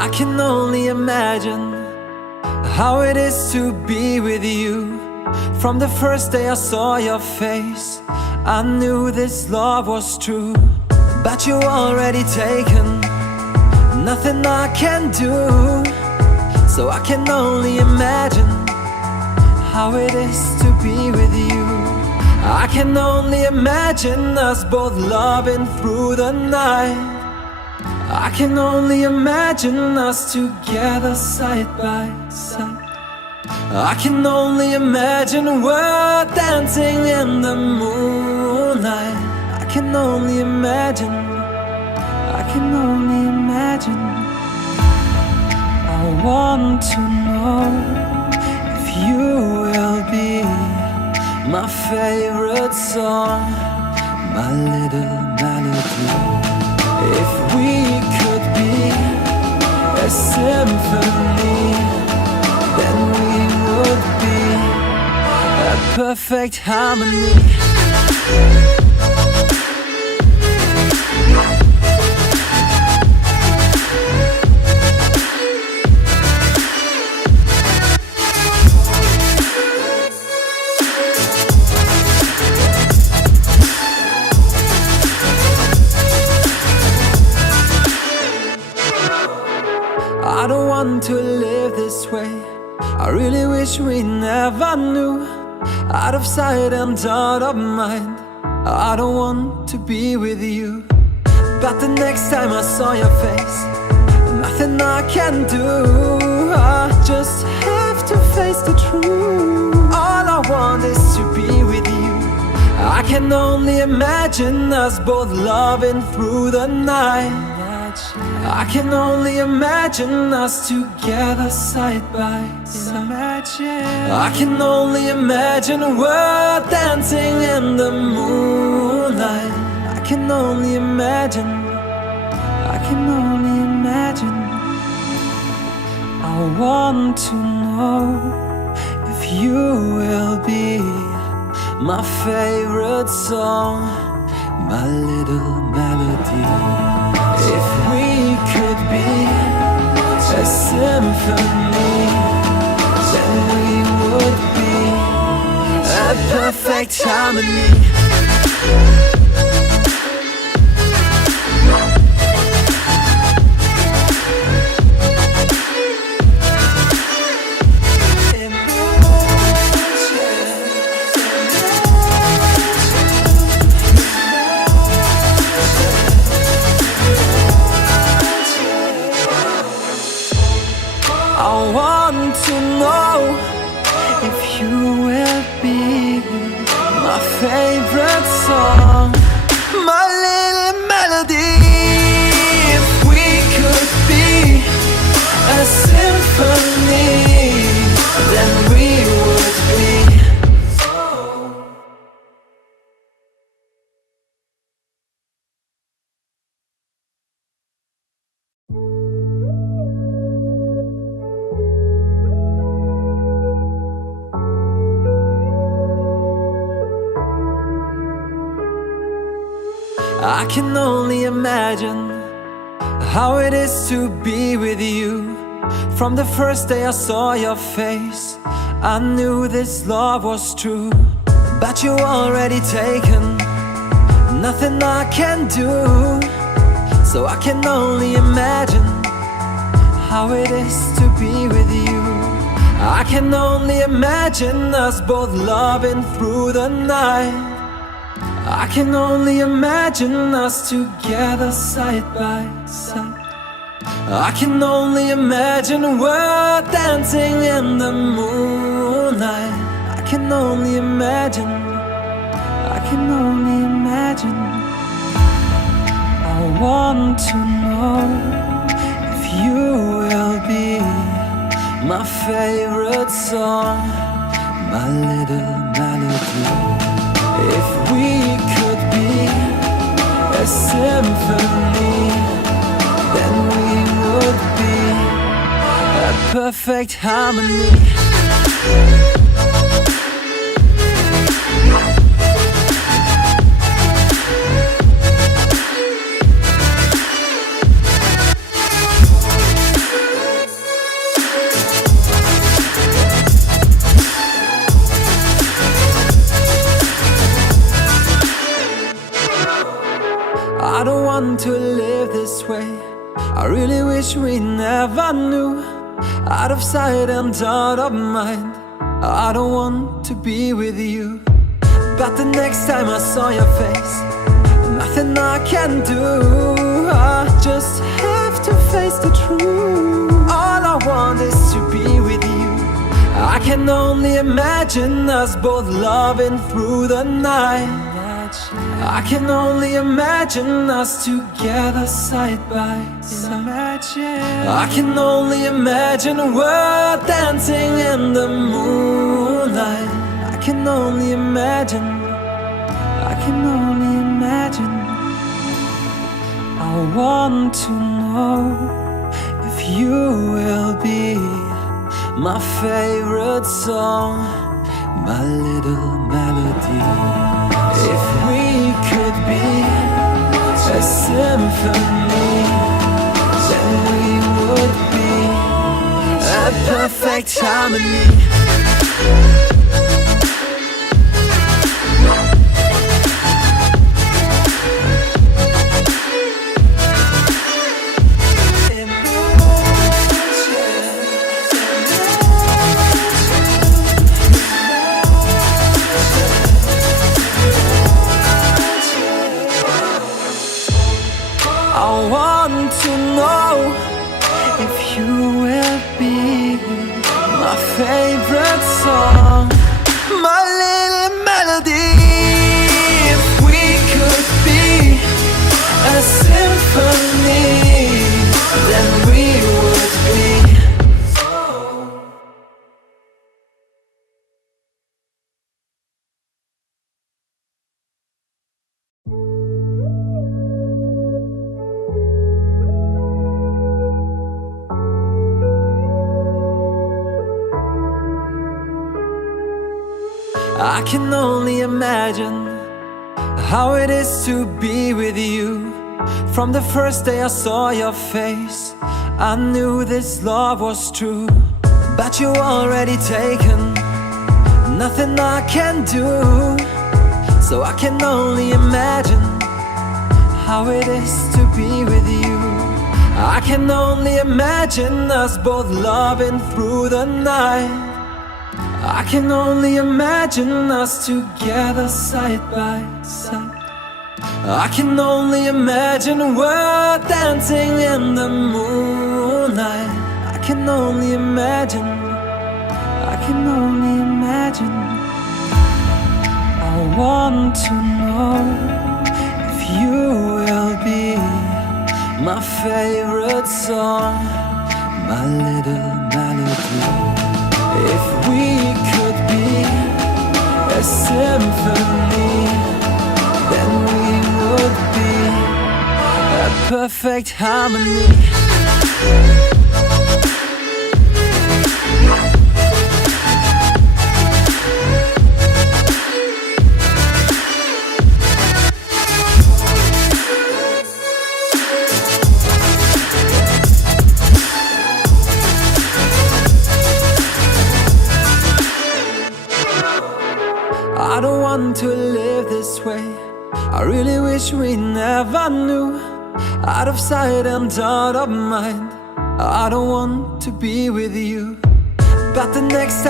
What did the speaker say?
I can only imagine how it is to be with you. From the first day I saw your face, I knew this love was true. But you already taken, nothing I can do. So I can only imagine how it is to be with you. I can only imagine us both loving through the night. I can only imagine us together side by side. I can only imagine we're dancing in the moonlight. I can only imagine, I can only imagine. I want to know if you will be my favorite song, my little melody. If we could be a symphony, then we would be a perfect harmony. I don't want to live this way. I really wish we never knew. Out of sight and out of mind, I don't want to be with you. But the next time I saw your face, nothing I can do. I just have to face the truth. All I want is to be with you. I can only imagine us both loving through the night. I can only imagine us together side by side. I can only imagine we're dancing in the moonlight. I can only imagine, I can only imagine. I want to know if you will be my favorite song, my little melody. If we could be a symphony, then we would be a perfect harmony. I want to know if you will be my favorite song, my little melody. If we could be a symphony, then we would be. I can only imagine how it is to be with you. From the first day I saw your face, I knew this love was true. But you already taken, nothing I can do. So I can only imagine how it is to be with you. I can only imagine us both loving through the night. I can only imagine us together side by side. I can only imagine we're dancing in the moonlight. I can only imagine, I can only imagine. I want to know if you will be my favorite song, my little melody. If we could be a symphony, then we would be a perfect harmony. I really wish we never knew. Out of sight and out of mind, I don't want to be with you. But the next time I saw your face, nothing I can do. I just have to face the truth. All I want is to be with you. I can only imagine us both loving through the night. I can only imagine us together side by side. I can only imagine we're dancing in the moonlight. I can only imagine. I can only imagine. I want to know if you will be my favorite song, my little melody. If we could be a symphony, then we would be a perfect harmony. I want to know if you will be my favorite song, my little melody. If we could be a symphony, then we would be. I can only imagine how it is to be with you. From the first day I saw your face, I knew this love was true. But you already taken, nothing I can do. So I can only imagine how it is to be with you. I can only imagine us both loving through the night. I can only imagine us together side by side. I can only imagine we're dancing in the moonlight. I can only imagine. I can only imagine. I want to know if you will be my favorite song, my little melody. If we could be a symphony, then we would be a perfect harmony. I don't want to live this way. I really wish we never knew. Out of sight and out of mind, I don't want to be with you. But the next time